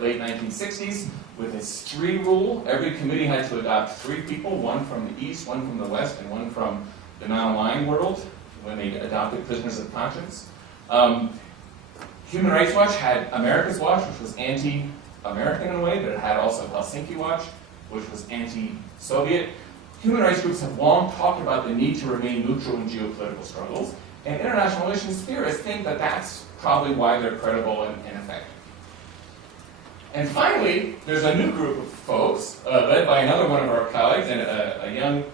late 1960s with its 3 rule. Every committee had to adopt 3 people, one from the East, one from the West, and one from the non-aligned world when they adopted prisoners of conscience. Human Rights Watch had America's Watch, which was anti-American in a way, but it had also Helsinki Watch, which was anti-Soviet. Human rights groups have long talked about the need to remain neutral in geopolitical struggles, and international relations theorists think that that's probably why they're credible and effective. And finally, there's a new group of folks, led by another one of our colleagues, and a young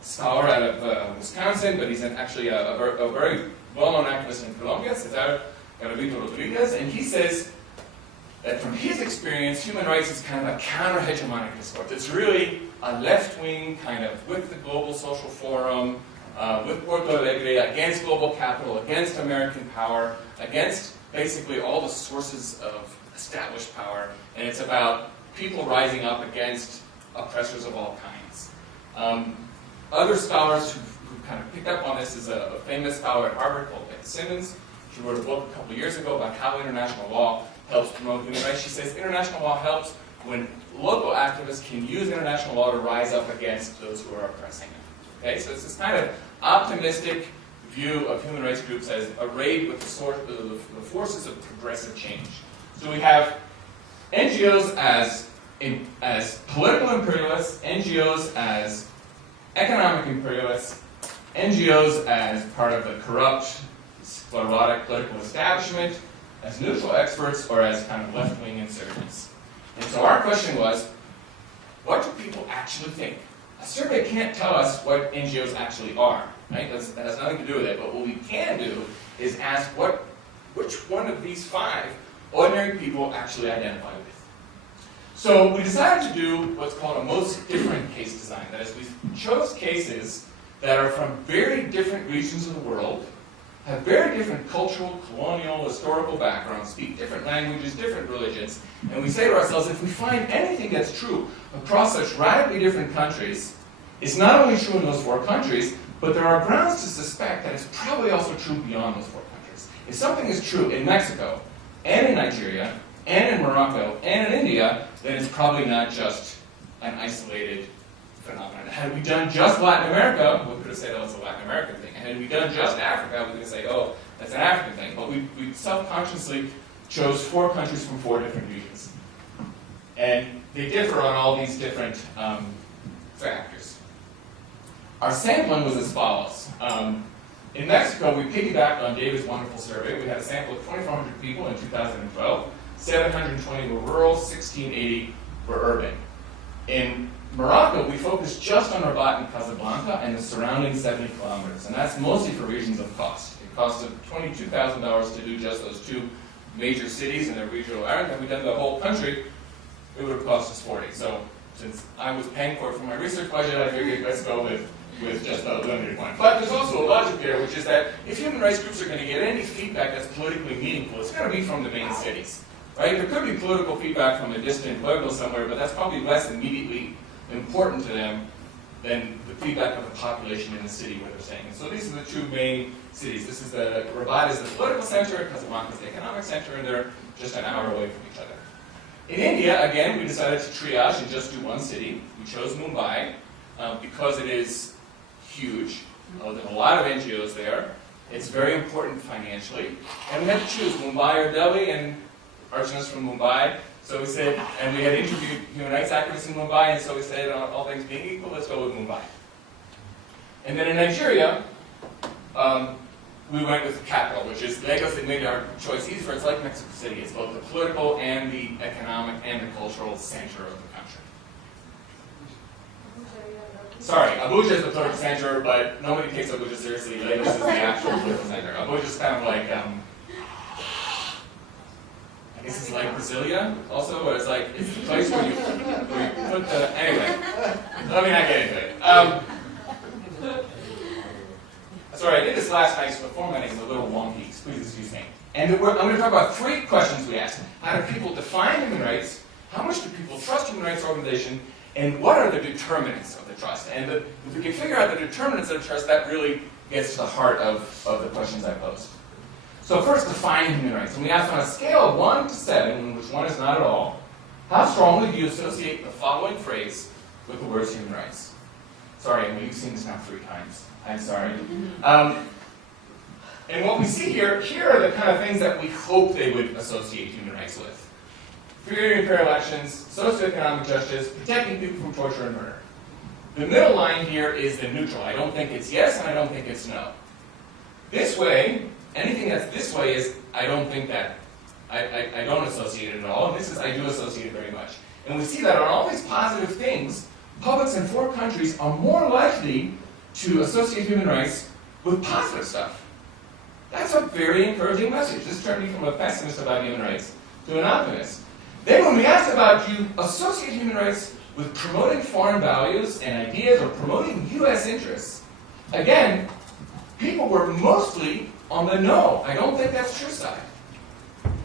scholar out of Wisconsin, but he's actually a very well-known activist in Colombia, Cesar Garavito Rodriguez, and he says that from his experience, human rights is kind of a counter-hegemonic discourse. It's really a left-wing kind of with the Global Social Forum, with Porto Alegre, against global capital, against American power, against basically all the sources of established power, and it's about people rising up against oppressors of all kinds. Other scholars who've kind of picked up on this is a famous scholar at Harvard called Becky Simmons. She wrote a book a couple of years ago about how international law helps promote human rights. She says international law helps when local activists can use international law to rise up against those who are oppressing them. Okay, so it's this kind of optimistic view of human rights groups as arrayed with the forces of progressive change. So we have NGOs as political imperialists, NGOs as economic imperialists, NGOs as part of the corrupt, sclerotic political establishment, as neutral experts, or as kind of left-wing insurgents. And so our question was, what do people actually think? A survey can't tell us what NGOs actually are, right? That has nothing to do with it. But what we can do is ask which one of these 5 ordinary people actually identify with. So we decided to do what's called a most different case design. That is, we chose cases that are from very different regions of the world, have very different cultural, colonial, historical backgrounds, speak different languages, different religions, and we say to ourselves, if we find anything that's true across such radically different countries, it's not only true in those 4 countries, but there are grounds to suspect that it's probably also true beyond those 4 countries. If something is true in Mexico, and in Nigeria, and in Morocco, and in India, then it's probably not just an isolated phenomenon. Had we done just Latin America, we could have said, oh, it's a Latin American thing. And had we done just Africa, we could have said, oh, that's an African thing. But we self-consciously chose 4 countries from 4 different regions. And they differ on all these different factors. Our sampling was as follows. In Mexico, we piggybacked on David's wonderful survey. We had a sample of 2,400 people in 2012. 720 were rural, 1,680 were urban. In Morocco, we focused just on Rabat and Casablanca and the surrounding 70 kilometers, and that's mostly for reasons of cost. It costed $22,000 to do just those 2 major cities and their regional area. Had we done the whole country, it would have cost us 40. So since I was paying for it from my research budget, I figured let's go with just a limited one. But there's also a logic there, which is that if human rights groups are going to get any feedback that's politically meaningful, it's going to be from the main cities. Right? There could be political feedback from a distant pueblo somewhere, but that's probably less immediately important to them than the feedback of the population in the city where they're staying. And so these are the 2 main cities. This is Rabat is the political center, Casablanca is the economic center, and they're just an hour away from each other. In India, again, we decided to triage and just do 1 city. We chose Mumbai because it is huge. There's a lot of NGOs there. It's very important financially. And we had to choose Mumbai or Delhi, and Archana's from Mumbai. So we said, and we had interviewed human rights activists in Mumbai, and so we said, all things being equal, let's go with Mumbai. And then in Nigeria, we went with the capital, which is Lagos. That made our choice easier. It's like Mexico City. It's both the political and the economic and the cultural center of the country. Sorry, Abuja is the political center, but nobody takes Abuja seriously. Lagos is the actual political center. Abuja is kind of like, I guess it's like Brasilia, also, where it's like, it's the place where you put the, anyway, let me not get into it. Sorry, I did this last night, so the formatting is a little wonky, please excuse me. And I'm going to talk about 3 questions we asked. How do people define human rights? How much do people trust human rights organizations? And what are the determinants of the trust? And if we can figure out the determinants of trust, that really gets to the heart of the questions I posed. So first, define human rights. And we asked on a scale of 1 to 7, in which 1 is not at all, how strongly do you associate the following phrase with the words human rights? Sorry, and we've seen this now 3 times. I'm sorry. And what we see here are the kind of things that we hope they would associate human rights with. Free and fair elections, socioeconomic justice, protecting people from torture and murder. The middle line here is the neutral. I don't think it's yes, and I don't think it's no. This way, anything that's this way is I don't think that. I don't associate it at all, and this is I do associate it very much. And we see that on all these positive things, publics in 4 countries are more likely to associate human rights with positive stuff. That's a very encouraging message. This turned me from a pessimist about human rights to an optimist. Then when we asked about do you associate human rights with promoting foreign values and ideas or promoting U.S. interests, again, people were mostly on the no. I don't think that's true side.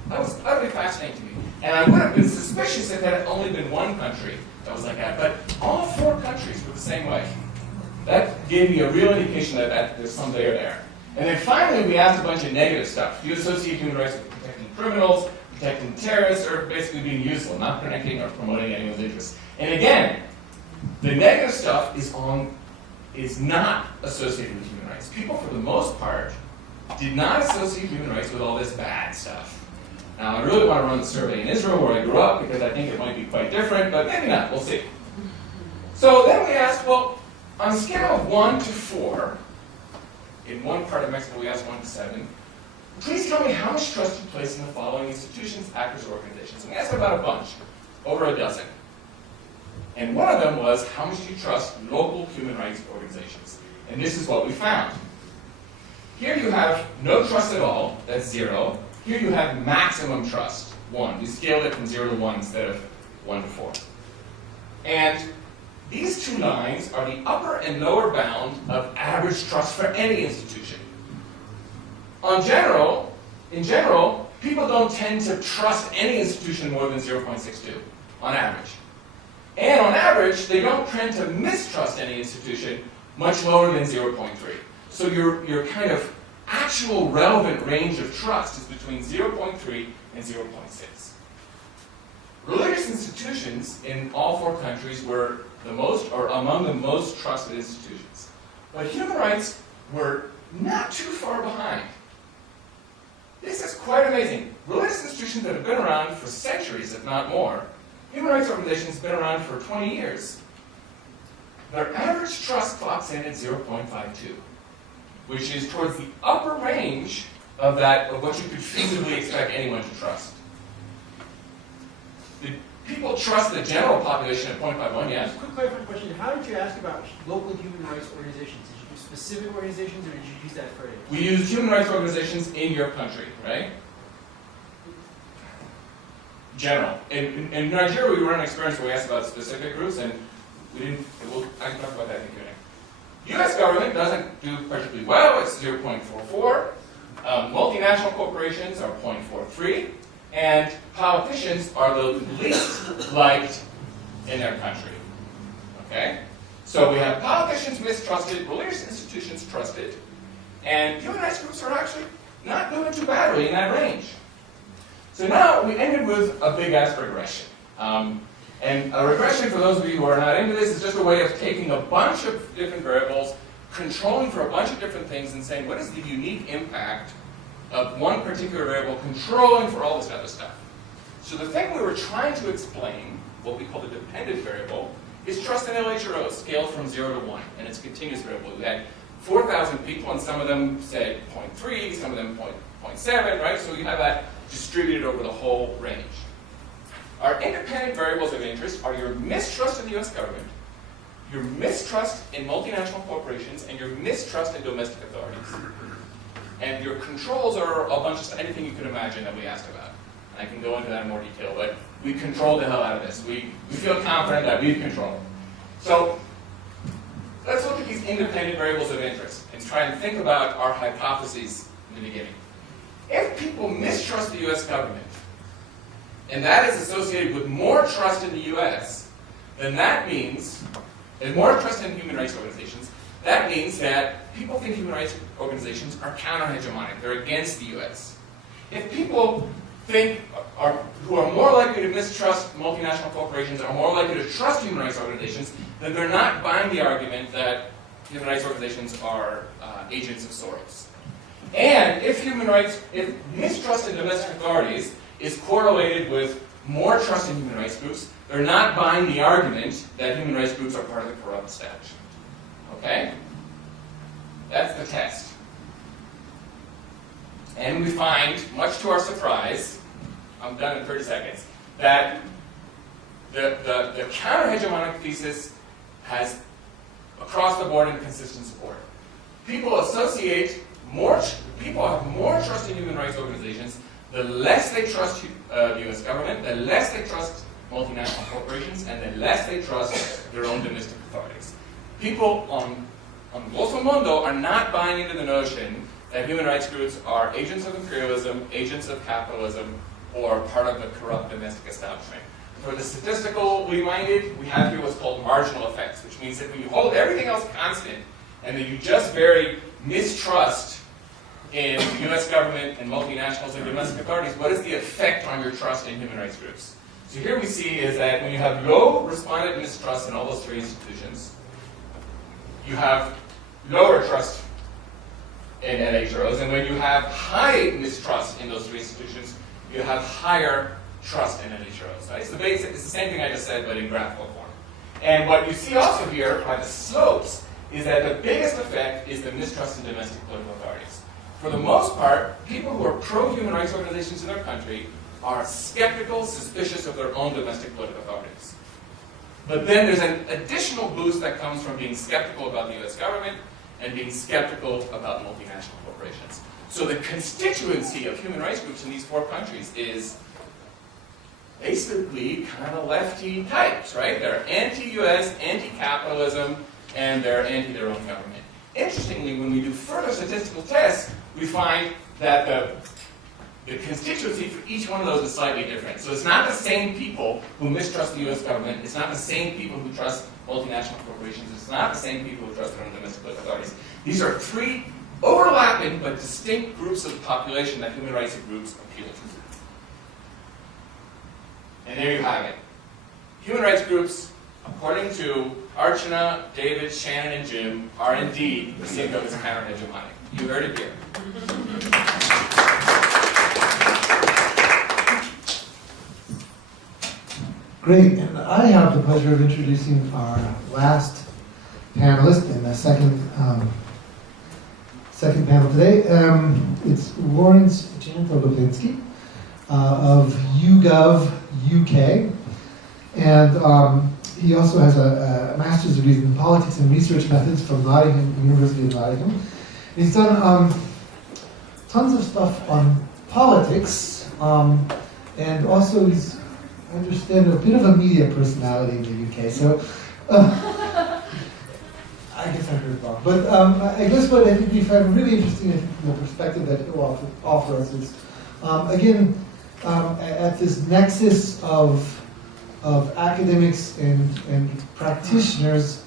That was utterly fascinating to me. And I would have been suspicious if it had only been 1 country that was like that. But all 4 countries were the same way. That gave me a real indication that there's some layer there. And then finally, we asked a bunch of negative stuff. Do you associate human rights with protecting criminals, protecting terrorists, or basically being useful, not protecting or promoting anyone's interests? And again, the negative stuff is not associated with human rights. People, for the most part, did not associate human rights with all this bad stuff. Now, I really want to run the survey in Israel, where I grew up, because I think it might be quite different, but maybe not. We'll see. So then we asked, well, on a scale of 1 to 4, in one part of Mexico we asked 1 to 7, please tell me how much trust you place in the following institutions, actors, or organizations. And we asked about a bunch, over a dozen. And one of them was, how much do you trust local human rights organizations? And this is what we found. Here you have no trust at all, that's 0. Here you have maximum trust, 1. We scaled it from 0 to 1 instead of 1 to 4. And these 2 lines are the upper and lower bound of average trust for any institution. In general, people don't tend to trust any institution more than 0.62, on average. And on average, they don't tend to mistrust any institution much lower than 0.3. So your kind of actual relevant range of trust is between 0.3 and 0.6. Religious institutions in all 4 countries were the most, or among the most trusted institutions. But human rights were not too far behind. This is quite amazing. Religious institutions that have been around for centuries, if not more, human rights organizations have been around for 20 years. Their average trust clocks in at 0.52, which is towards the upper range of what you could feasibly expect anyone to trust. Did people trust the general population at 0.51? Yes. Quick clarifying question. How did you ask about local human rights organizations? Did you use specific organizations, or did you use that phrase? We used human rights organizations in your country, right? General. In Nigeria, we ran an experiment where we asked about specific groups, and we didn't. I can talk about that in Q&A. U.S. government doesn't do particularly well. It's 0.44. Multinational corporations are 0.43. And politicians are the least liked in their country. Okay? So we have politicians mistrusted, religious institutions trusted, and human rights groups are actually not doing too badly in that range. So now we ended with a big-ass regression. And a regression, for those of you who are not into this, is just a way of taking a bunch of different variables, controlling for a bunch of different things, and saying, what is the unique impact of one particular variable controlling for all this other stuff? So the thing we were trying to explain, what we call the dependent variable, is trust in LHRO scaled from 0 to 1, and it's a continuous variable. We had 4,000 people, and some of them said 0.3, some of them 0.7, right? So you have that distributed over the whole range. Our independent variables of interest are your mistrust in the US government, your mistrust in multinational corporations, and your mistrust in domestic authorities. And your controls are a bunch of anything you could imagine that we asked about. And I can go into that in more detail, but we controlled the hell out of this. We feel confident that we've controlled. So let's look at these independent variables of interest and try and think about our hypotheses in the beginning. If people mistrust the US government, and that is associated with more trust in the US, then that means, and more trust in human rights organizations, That means that people think human rights organizations are counter-hegemonic. They're against the US. If people who are more likely to mistrust multinational corporations are more likely to trust human rights organizations, then they're not buying the argument that human rights organizations are agents of Soros. And if mistrust in domestic authorities is correlated with more trust in human rights groups, they're not buying the argument that human rights groups are part of the corrupt establishment. Okay? That's the test. And we find, much to our surprise, I'm done in 30 seconds, that the counter-hegemonic thesis has across the board and consistent support. People have more trust in human rights organizations the less they trust the US government, the less they trust multinational corporations, and the less they trust their own domestic authorities. People on Grosso Mondo are not buying into the notion that human rights groups are agents of imperialism, agents of capitalism, or part of the corrupt domestic establishment. For the statistically minded, we have here what's called marginal effects, which means that when you hold everything else constant, and then you just very mistrust in the US government and multinationals and domestic authorities, what is the effect on your trust in human rights groups? So here we see is that when you have low respondent mistrust in all those three institutions, you have lower trust in NHROs, and when you have high mistrust in those three institutions, you have higher trust in NHROs. Right? It's the same thing I just said, but in graphical form. And what you see also here by the slopes is that the biggest effect is the mistrust in domestic political authorities. For the most part, people who are pro-human rights organizations in their country are skeptical, suspicious of their own domestic political authorities. But then there's an additional boost that comes from being skeptical about the US government and being skeptical about multinational corporations. So the constituency of human rights groups in these four countries is basically kind of lefty types, right? They're anti-US, anti-capitalism, and they're anti their own government. Interestingly, when we do further statistical tests, we find that the constituency for each one of those is slightly different. So it's not the same people who mistrust the US government, it's not the same people who trust multinational corporations, it's not the same people who trust their own domestic political authorities. These are three overlapping but distinct groups of the population that human rights groups appeal to. And there you have it. Human rights groups, according to Archana, David, Shannon, and Jim, are indeed seen of as counter-hegemonic. You heard it here. Great, and I have the pleasure of introducing our last panelist in the second panel today. It's Lawrence Janta Lipinski of YouGov UK, and he also has a master's degree in politics and research methods from University of Nottingham. And he's done tons of stuff on politics, and also he's, I understand, a bit of a media personality in the UK. So I guess I heard wrong. But I guess what I think we find really interesting, I think, from the perspective that he'll offer us is, again, at this nexus of academics and practitioners,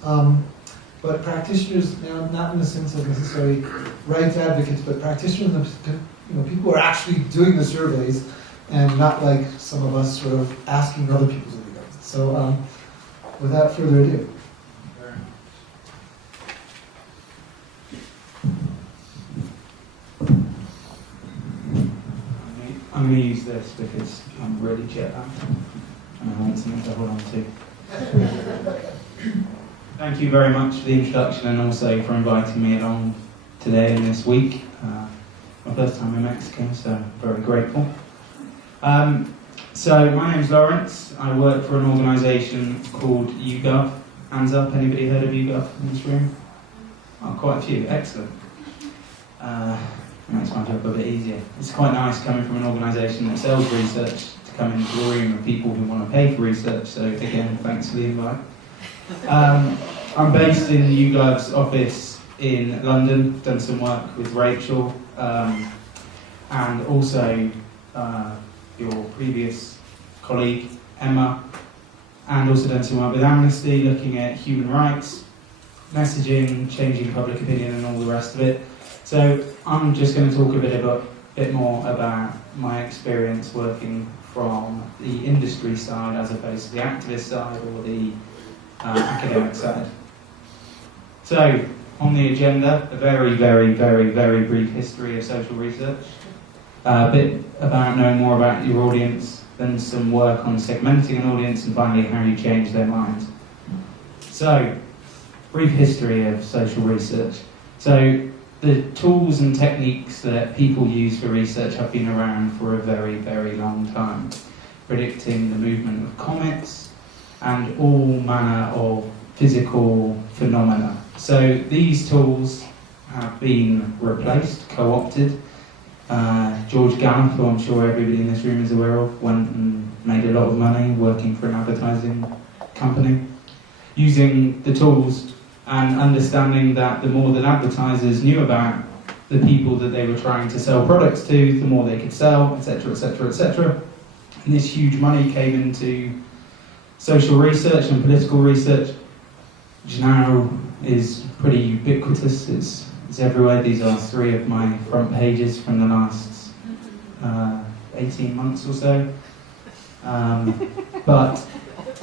but practitioners, not in the sense of necessarily rights advocates, but practitioners, people who are actually doing the surveys, and not like some of us sort of asking other people to do them. So without further ado. I'm going to use this because I'm really jet-lagged and I want something to hold on to. Thank you very much for the introduction and also for inviting me along today and this week. My first time in Mexico, so I'm very grateful. So my name's Lawrence. I work for an organisation called YouGov. Hands up, anybody heard of YouGov in this room? Oh, quite a few, excellent. Makes my job a bit easier. It's quite nice coming from an organisation that sells research to come into a room of people who want to pay for research, so again, thanks for the invite. I'm based in YouGov's office in London, done some work with Rachel, and also your previous colleague, Emma, and also done some work with Amnesty, looking at human rights. messaging, changing public opinion and all the rest of it. So I'm just going to talk a bit more about my experience working from the industry side as opposed to the activist side or the academic side. So, on the agenda, a very, very, very, very brief history of social research, a bit about knowing more about your audience, then some work on segmenting an audience, and finally how you change their minds. So, brief history of social research. So, the tools and techniques that people use for research have been around for a very, very long time, predicting the movement of comets and all manner of physical phenomena. So these tools have been replaced, co-opted. George Gallup, who I'm sure everybody in this room is aware of, went and made a lot of money working for an advertising company, using the tools and understanding that the more that advertisers knew about the people that they were trying to sell products to, the more they could sell, etc., etc., etc. And this huge money came into social research and political research, which now is pretty ubiquitous. It's everywhere. These are 3 of my front pages from the last 18 months or so. But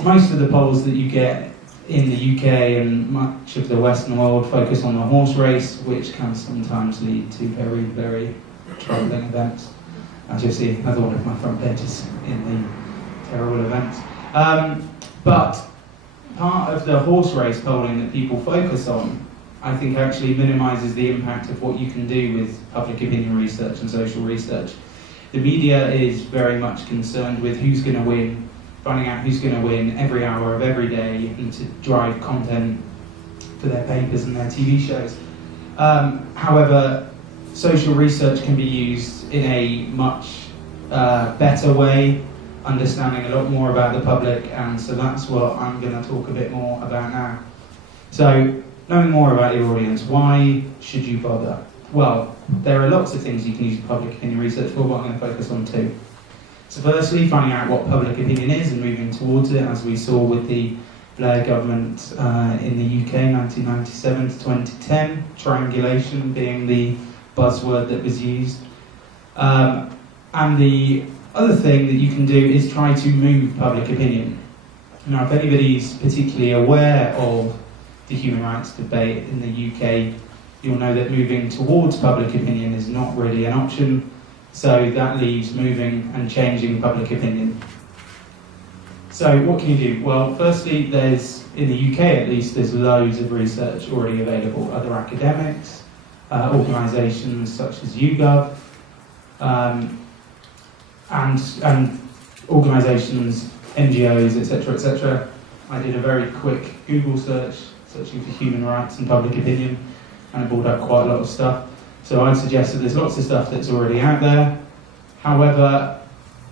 most of the polls that you get in the UK and much of the Western world focus on the horse race, which can sometimes lead to very, very troubling events. As you'll see, another one of my front pages in the terrible events. But part of the horse race polling that people focus on, I think actually minimises the impact of what you can do with public opinion research and social research. The media is very much concerned with who's going to win, finding out who's going to win every hour of every day and to drive content for their papers and their TV shows. However, social research can be used in a much better way, understanding a lot more about the public, and so that's what I'm going to talk a bit more about now. So, knowing more about your audience, why should you bother? Well, there are lots of things you can use public opinion research for, but I'm going to focus on 2. So firstly, finding out what public opinion is and moving towards it, as we saw with the Blair government in the UK, 1997 to 2010, triangulation being the buzzword that was used. And the other thing that you can do is try to move public opinion. Now, if anybody's particularly aware of the human rights debate in the UK, you'll know that moving towards public opinion is not really an option, so that leaves moving and changing public opinion. So what can you do? Well, firstly, there's, in the UK at least, there's loads of research already available. Other academics, organisations such as YouGov, and organisations, NGOs, etc., etc. I did a very quick Google search, searching for human rights and public opinion, and it brought up quite a lot of stuff. So I'd suggest that there's lots of stuff that's already out there. However,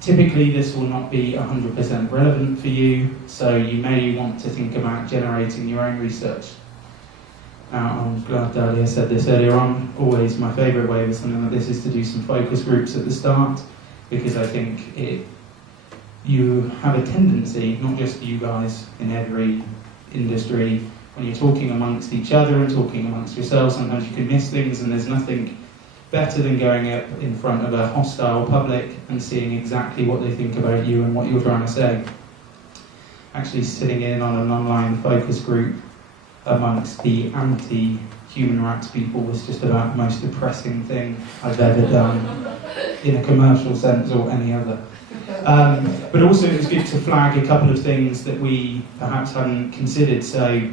typically this will not be 100% relevant for you, so you may want to think about generating your own research. Now, I'm glad Dalia said this earlier on. Always my favourite way with something like this is to do some focus groups at the start, because I think you have a tendency, not just you guys in every industry, when you're talking amongst each other and talking amongst yourselves, sometimes you can miss things, and there's nothing better than going up in front of a hostile public and seeing exactly what they think about you and what you're trying to say. Actually sitting in on an online focus group amongst the anti-human rights people was just about the most depressing thing I've ever done in a commercial sense or any other. But also it was good to flag a couple of things that we perhaps hadn't considered. So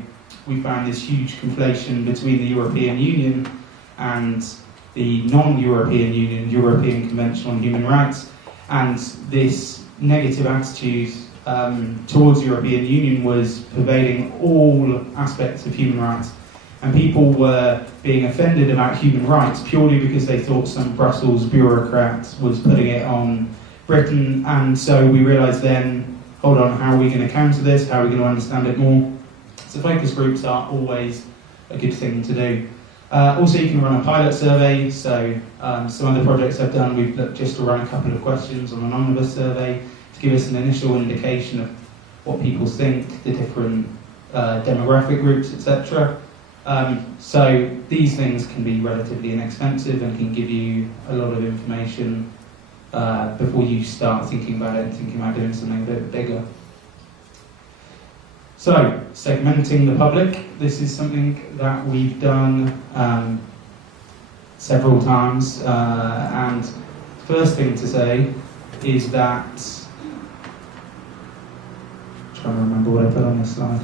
we found this huge conflation between the European Union and the non-European Union, European Convention on Human Rights, and this negative attitude towards the European Union was pervading all aspects of human rights, and people were being offended about human rights purely because they thought some Brussels bureaucrat was putting it on Britain. And so we realised then, hold on, how are we going to counter this? How are we going to understand it more? So focus groups are always a good thing to do. Also, you can run a pilot survey. So some other projects I've done, we've looked just to run a couple of questions on an omnibus survey to give us an initial indication of what people think, the different demographic groups, etc. So these things can be relatively inexpensive and can give you a lot of information before you start thinking about it and thinking about doing something a bit bigger. So, segmenting the public. This is something that we've done several times, and first thing to say is that, I'm trying to remember what I put on this slide.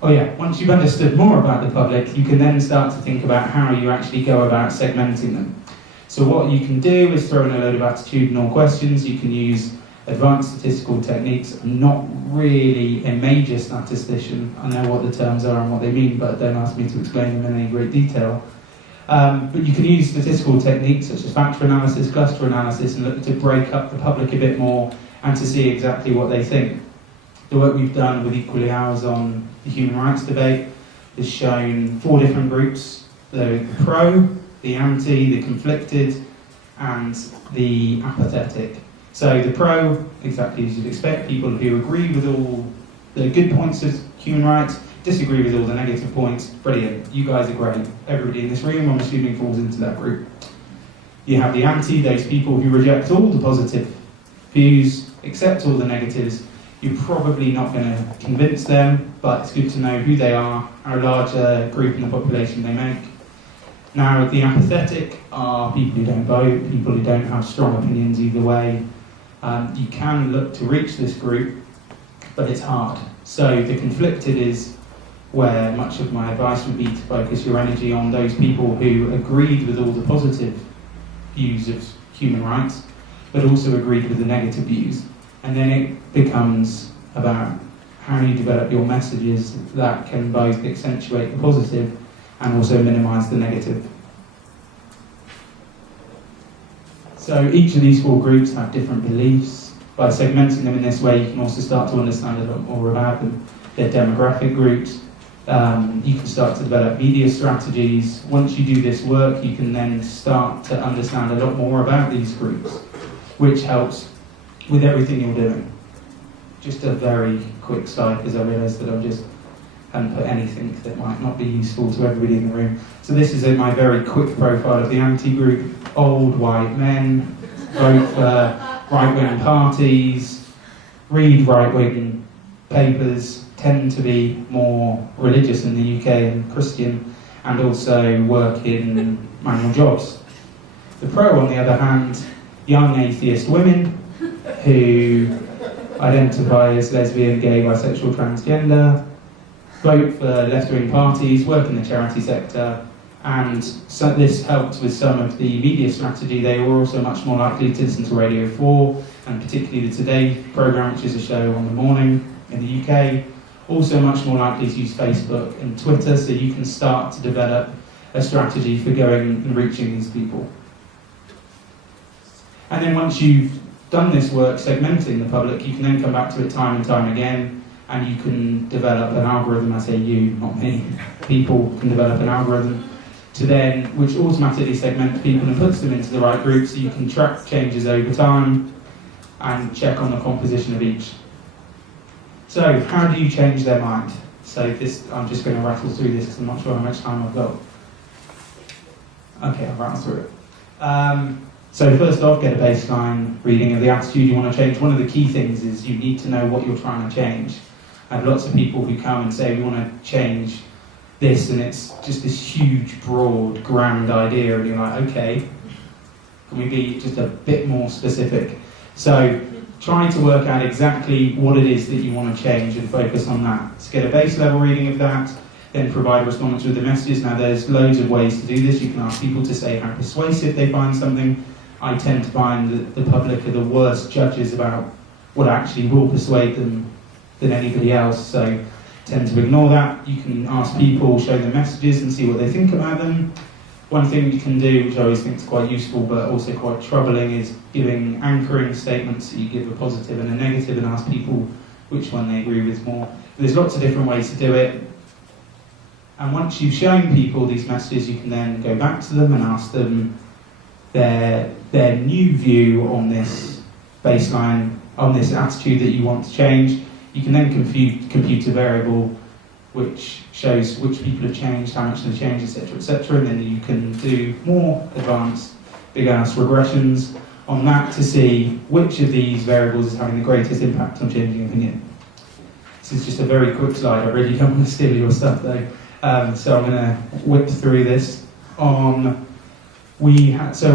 Oh yeah, once you've understood more about the public, you can then start to think about how you actually go about segmenting them. So what you can do is throw in a load of attitudinal questions. You can use advanced statistical techniques. I'm not really a major statistician. I know what the terms are and what they mean, but don't ask me to explain them in any great detail. But you can use statistical techniques such as factor analysis, cluster analysis, and look to break up the public a bit more and to see exactly what they think. The work we've done with Equally Ours on the human rights debate has shown 4 different groups: the pro, the anti, the conflicted, and the apathetic. So the pro, exactly as you'd expect, people who agree with all the good points of human rights, disagree with all the negative points. Brilliant, you guys are great. Everybody in this room, I'm assuming, falls into that group. You have the anti, those people who reject all the positive views, accept all the negatives. You're probably not going to convince them, but it's good to know who they are, how large a group in the population they make. Now, the apathetic are people who don't vote, people who don't have strong opinions either way. You can look to reach this group, but it's hard. So the conflicted is where much of my advice would be to focus your energy on those people who agreed with all the positive views of human rights, but also agreed with the negative views. And then it becomes about how you develop your messages that can both accentuate the positive and also minimise the negative. So each of these 4 groups have different beliefs. By segmenting them in this way, you can also start to understand a lot more about them. They're demographic groups. You can start to develop media strategies. Once you do this work, you can then start to understand a lot more about these groups, which helps with everything you're doing. Just a very quick slide, because I realised that I just hadn't put anything that might not be useful to everybody in the room. So this is my very quick profile of the anti-group. Old white men, vote for right-wing parties, read right-wing papers, tend to be more religious in the UK and Christian, and also work in manual jobs. The pro, on the other hand, young atheist women who identify as lesbian, gay, bisexual, transgender, vote for left-wing parties, work in the charity sector, and so this helped with some of the media strategy. They were also much more likely to listen to Radio 4, and particularly the Today programme, which is a show on the morning in the UK. Also much more likely to use Facebook and Twitter, so you can start to develop a strategy for going and reaching these people. And then once you've done this work segmenting the public, you can then come back to it time and time again, and you can develop an algorithm. I say you, not me. People can develop an algorithm to then, which automatically segments people and puts them into the right group, so you can track changes over time and check on the composition of each. So, how do you change their mind? So this, I'm just going to rattle through this because I'm not sure how much time I've got. Okay, I'll rattle through it. So first off, get a baseline reading of the attitude you want to change. One of the key things is you need to know what you're trying to change. I have lots of people who come and say, we want to change this, and it's just this huge, broad, grand idea, and you're like, okay, can we be just a bit more specific? So try to work out exactly what it is that you want to change and focus on that. So get a base level reading of that, then provide response with the messages. Now there's loads of ways to do this. You can ask people to say how persuasive they find something. I tend to find that the public are the worst judges about what actually will persuade them than anybody else, so tend to ignore that. You can ask people, show them messages and see what they think about them. One thing you can do, which I always think is quite useful but also quite troubling, is giving anchoring statements. So you give a positive and a negative and ask people which one they agree with more. There's lots of different ways to do it. And once you've shown people these messages, you can then go back to them and ask them their new view on this baseline, on this attitude that you want to change. You can then compute a variable which shows which people have changed, how much they've changed, etc., and then you can do more advanced big-ass regressions on that to see which of these variables is having the greatest impact on changing opinion. This is just a very quick slide. I really don't want to steal your stuff though, so I'm going to whip through this. So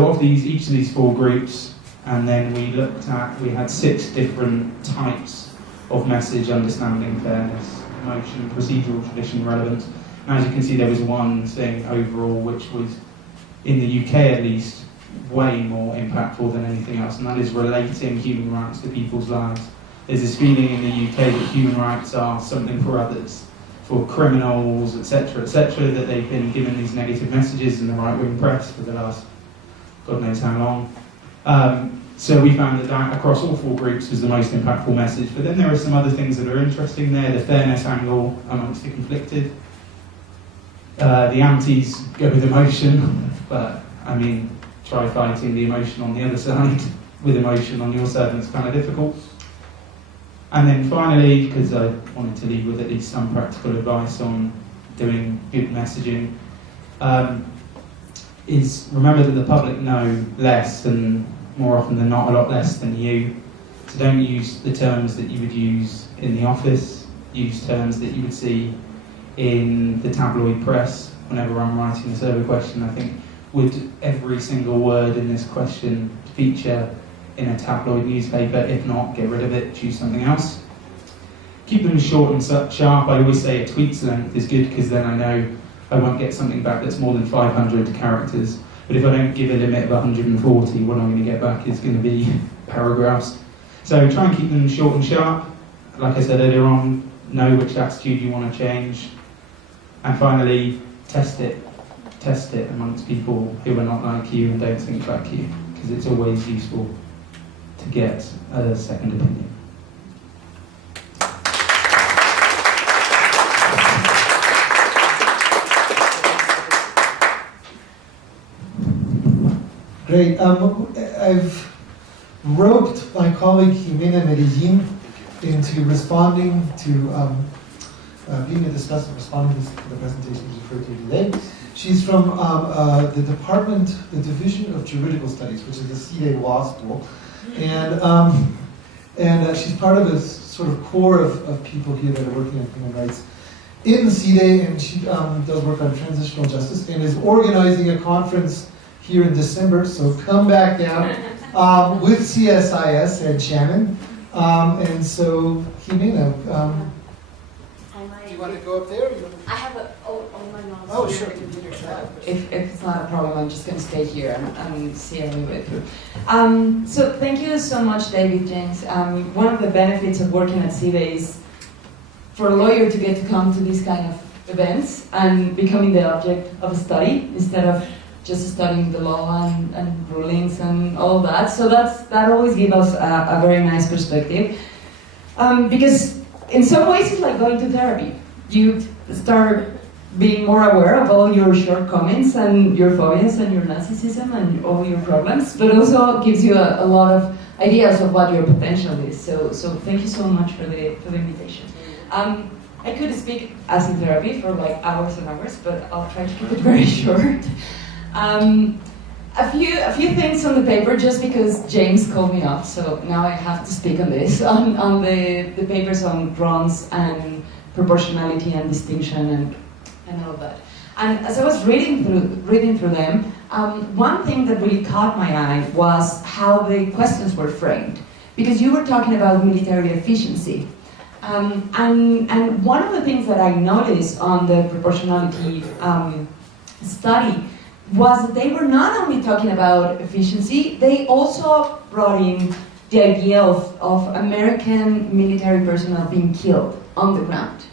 of these, each of these 4 groups, and then we had 6 different types of message: understanding, fairness, emotion, procedural, tradition, relevance. And as you can see, there was one thing overall which was, in the UK at least, way more impactful than anything else, and that is relating human rights to people's lives. There's this feeling in the UK that human rights are something for others, for criminals, etc., that they've been given these negative messages in the right-wing press for the last God knows how long. So we found that across all 4 groups was the most impactful message. But then there are some other things that are interesting there. The fairness angle amongst the conflicted. The antis go with emotion, but I mean, try fighting the emotion on the other side with emotion on your side, and it's kind of difficult. And then finally, because I wanted to leave with at least some practical advice on doing good messaging, is remember that the public know less, and more often than not a lot less than you. So don't use the terms that you would use in the office. Use terms that you would see in the tabloid press. Whenever I'm writing a survey question, I think, would every single word in this question feature in a tabloid newspaper? If not, get rid of it, choose something else. Keep them short and sharp. I always say a tweet's length is good, because then I know I won't get something back that's more than 500 characters. But if I don't give a limit of 140, what I'm going to get back is going to be paragraphs. So try and keep them short and sharp. Like I said earlier on, know which attitude you want to change. And finally, test it. Test it amongst people who are not like you and don't think like you, because it's always useful to get a second opinion. Great. I've roped my colleague Jimena Medellin into responding to being a discussant, responding to the presentation referred to today. She's from the department, the Division of Juridical Studies, which is the CIDE Law School, and she's part of a sort of core of people here that are working on human rights in the CIDE, and she does work on transitional justice and is organizing a conference here in December. So come back down with CSIS and Shannon, and so Jimena. Do you want to go up there? Or you want to... I have all my notes. Oh, here. sure. If it's not a problem, I'm just going to stay here and see a little bit through. So thank you so much, David James. One of the benefits of working at CIDE is for a lawyer to get to come to these kind of events and becoming the object of a study instead of just studying the law and rulings and all that. So that always gives us a very nice perspective. Because in some ways it's like going to therapy. You start being more aware of all your shortcomings and your phobias and your narcissism and all your problems, but also gives you a lot of ideas of what your potential is. So thank you so much for the invitation. I could speak as in therapy for like hours and hours, but I'll try to keep it very short. A few things on the paper, just because James called me up, so now I have to speak on this, on the papers on bronze and proportionality and distinction and all that. And as I was reading through them, one thing that really caught my eye was how the questions were framed, because you were talking about military efficiency. And one of the things that I noticed on the proportionality study was that they were not only talking about efficiency, they also brought in the idea of American military personnel being killed on the ground.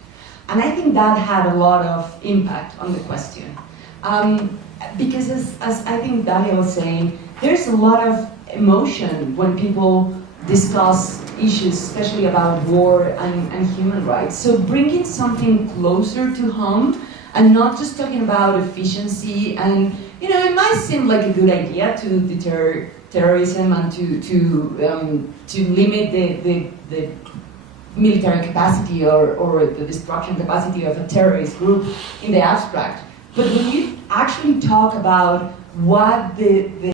And I think that had a lot of impact on the question. Because as I think Dalia was saying, there's a lot of emotion when people discuss issues, especially about war and human rights. So bringing something closer to home and not just talking about efficiency, and it might seem like a good idea to deter terrorism and to limit the military capacity or the destruction capacity of a terrorist group in the abstract. But when you actually talk about what the